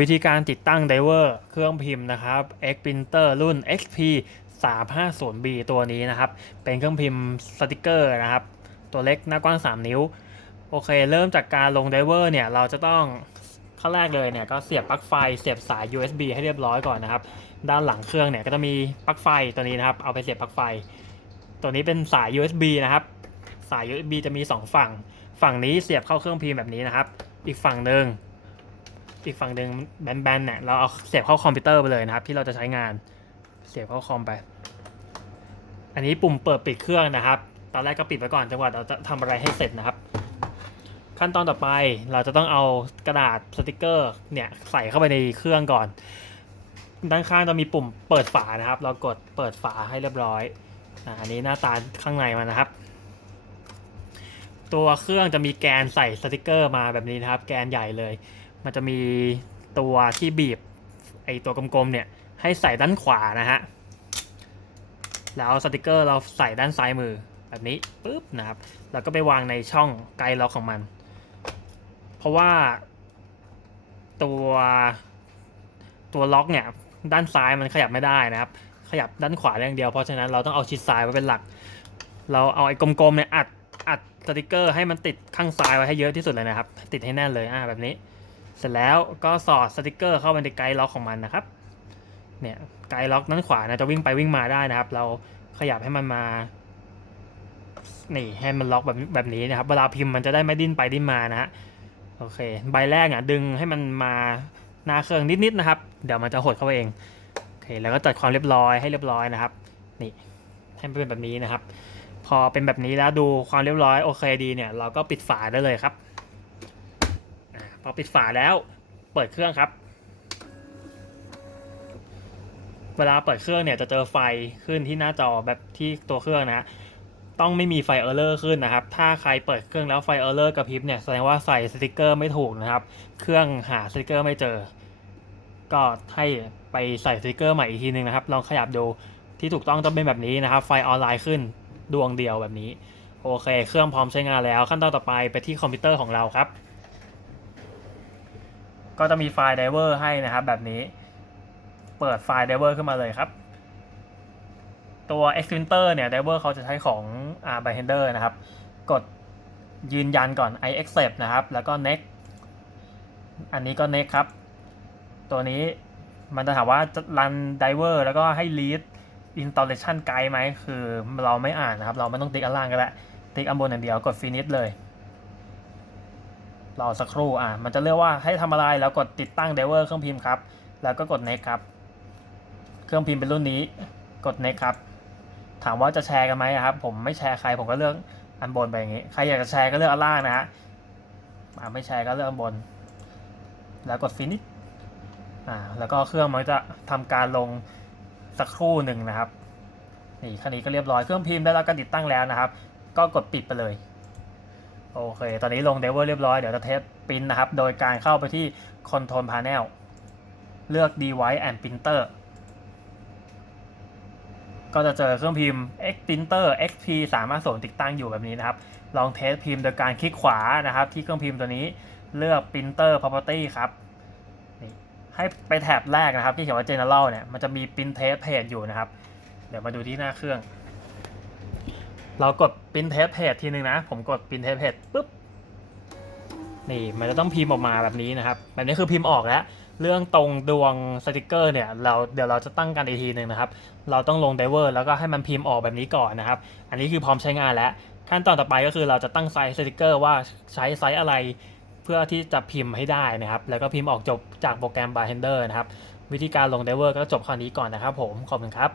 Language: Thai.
วิธีการติดตั้งไดเวอร์เครื่องพิมพ์นะครับ X Printer รุ่น XP 350B ตัวนี้นะครับ เป็นเครื่องพิมพ์สติกเกอร์นะครับ ตัวเล็กหน้ากว้าง 3 นิ้ว โอเค เริ่มจากการลงไดเวอร์เนี่ย เราจะต้องขั้นแรกเลยเนี่ย ก็เสียบปลั๊กไฟ เสียบสาย USB ให้เรียบร้อยก่อนนะครับ ด้านหลังเครื่องเนี่ยก็จะมีปลั๊กไฟตัวนี้นะครับ เอาไปเสียบปลั๊กไฟ ตัวนี้เป็นสาย USB นะครับ สาย USB จะมี 2 ฝั่ง ฝั่งนี้เสียบเข้าเครื่องพิมพ์แบบนี้นะครับ อีกฝั่งหนึ่ง อีกฝั่งหนึ่งแบนๆเนี่ยเราเอาเสียบเข้าคอมพิวเตอร์ไปเลยนะครับ ที่เราจะใช้งานเสียบเข้าคอมไป อันนี้ปุ่มเปิดปิดเครื่องนะครับ ตอนแรกก็ปิดไว้ก่อนจนกว่าเราจะทำอะไรให้เสร็จนะครับ ขั้นตอนต่อไปเราจะต้องเอากระดาษสติกเกอร์เนี่ยใส่เข้าไปในเครื่องก่อน ด้านข้างจะมีปุ่มเปิดฝานะครับ เรากดเปิดฝาให้เรียบร้อยอันนี้หน้าตาข้างในมันนะครับตัวเครื่องจะมีแกนใส่สติกเกอร์มาแบบนี้นะครับ แกนใหญ่เลย มันจะมีตัวที่บีบไอตัวกลมๆเนี่ยให้ใส่ด้านขวานะฮะ แล้วสติกเกอร์เราใส่ด้านซ้ายมือแบบนี้ปุ๊บนะครับ แล้วก็ไปวางในช่องไกด์ล็อกของมัน เพราะว่าตัวตัวล็อกเนี่ยด้านซ้ายมันขยับไม่ได้นะครับ ขยับด้านขวาได้อย่างเดียว เพราะฉะนั้นเราต้องเอาชิดซ้ายไว้เป็นหลัก เราเอาไอ้กลมๆเนี่ยอัดอัดสติกเกอร์ให้มันติดข้างซ้ายไว้ให้เยอะที่สุดเลยนะครับ ติดให้แน่นเลยอ่าแบบนี้ เสร็จแล้วก็สอดสติกเกอร์เข้าไปในไกด์ล็อกของมันนะครับ เนี่ยไกด์ล็อกด้นขวานะจะวิ่งไปวิ่งมาได้นะครับ เราขยับให้มันมา นี่ให้มันล็อกแบบแบบนี้นะครับ เวลาพิมพ์มันจะได้ไม่ดิ้นไปดิ้นมานะฮะ โอเค ใบแรกอะดึงให้มันมาหน้าเครื่องนิดๆนะครับ เดี๋ยวมันจะหดเข้าเอง โอเค แล้วก็จัดความเรียบร้อยให้เรียบร้อยนะครับ นี่ ให้มันเป็นแบบนี้นะครับ พอเป็นแบบนี้แล้วดูความเรียบร้อยโอเคดีเนี่ย เราก็ปิดฝาได้เลยครับ พอปิดฝาแล้ว เปิดเครื่องครับ เวลาเปิดเครื่องเนี่ยจะเจอไฟขึ้นที่หน้าจอแบบที่ตัวเครื่องนะต้องไม่มีไฟเออร์เลอร์ขึ้นนะครับ ถ้าใครเปิดเครื่องแล้วไฟเออร์เลอร์กระพริบเนี่ยแสดงว่าใส่สติกเกอร์ไม่ถูกนะครับ เครื่องหาสติกเกอร์ไม่เจอ ก็ให้ไปใส่สติกเกอร์ใหม่อีกทีนึงนะครับ ลองขยับดูที่ถูกต้องต้องเป็นแบบนี้นะครับ ไฟออนไลน์ขึ้นดวงเดียวแบบนี้ โอเค เครื่องพร้อมใช้งานแล้ว ขั้นตอนต่อไปไปที่คอมพิวเตอร์ของเราครับ ก็จะมีไฟล์ไดเวอร์ให้นะครับ แบบนี้ เปิดไฟล์ไดเวอร์ขึ้นมาเลยครับ ตัว X Printer เนี่ย Diver เขาจะใช้ของอ่า b y h a n d e r นะครับ กดยืนยันก่อน I accept นะครับ แล้วก็ next อันนี้ก็ next ครับ ตัวนี้มันจะถามว่าจะ run diver แล้วก็ให้ read installation guide ไหม คือเราไม่อ่านนะครับ เราไม่ต้องติ๊กอันล่างก็ได้ ติ๊กอันบนอย่างเดียว กด finish เลย รอสักครู่อ่ามันจะเลือกว่าให้ทำอะไรแล้วกดติดตั้ง diver เครื่องพิมพ์ครับ แล้วก็กด next ครับ เครื่องพิมพ์เป็นรุ่นนี้ กด next ครับ ถามว่าจะแชร์กันไหมครับ ผมไม่แชร์ใครผมก็เลือกอันบนไปอย่างนี้ ใครอยากจะแชร์ก็เลือกอันล่างนะฮะอ่าไม่แชร์ก็เลือกอันบน แล้วกด finish อ่า แล้วก็เครื่องมันจะทำการลงสักครู่หนึ่งนะครับ นี่คันนี้ก็เรียบร้อย เครื่องพิมพ์ได้รับการติดตั้งแล้วนะครับ ก็กดปิดไปเลย โอเค ตอนนี้ลงเดเวอร์เรียบร้อย เดี๋ยวจะเทสปรินนะครับ โดยการเข้าไปที่ Control Panel เลือก Device and Printer ก็จะเจอเครื่องพิมพ์ X Printer XP สามารถส่งติดตั้งอยู่แบบนี้นะครับ ลองเทสพิมพ์โดยการคลิกขวานะครับ ที่เครื่องพิมพ์ตัวนี้เลือก Printer Property ครับให้ไปแถบแรกนะครับ ที่เขียนว่า General เนี่ยมันจะมี Print Test Page อยู่นะครับ เดี๋ยวมาดูที่หน้าเครื่อง เรากด Print Test Page ทีนึงนะ ผมกด Print Test Page ปุ๊บ นี่มันจะต้องพิมพ์ออกมาแบบนี้นะครับ แบบนี้คือพิมพ์ออกแล้ว เรื่องตรงดวงสติกเกอร์เนี่ย เราเดี๋ยวเราจะตั้งกันอีกทีหนึ่งนะครับ เราต้องลงไดเวอร์แล้วก็ให้มันพิมพ์ออกแบบนี้ก่อนนะครับ อันนี้คือพร้อมใช้งานแล้ว ขั้นตอนต่อไปก็คือเราจะตั้งไซส์สติกเกอร์ว่าใช้ไซส์อะไร เพื่อที่จะพิมพ์ให้ได้นะครับ แล้วก็พิมพ์ออกจบจากโปรแกรม Bartender นะครับ วิธีการลงไดเวอร์ก็จบคราวนี้ก่อนนะครับ ผม ขอบคุณครับ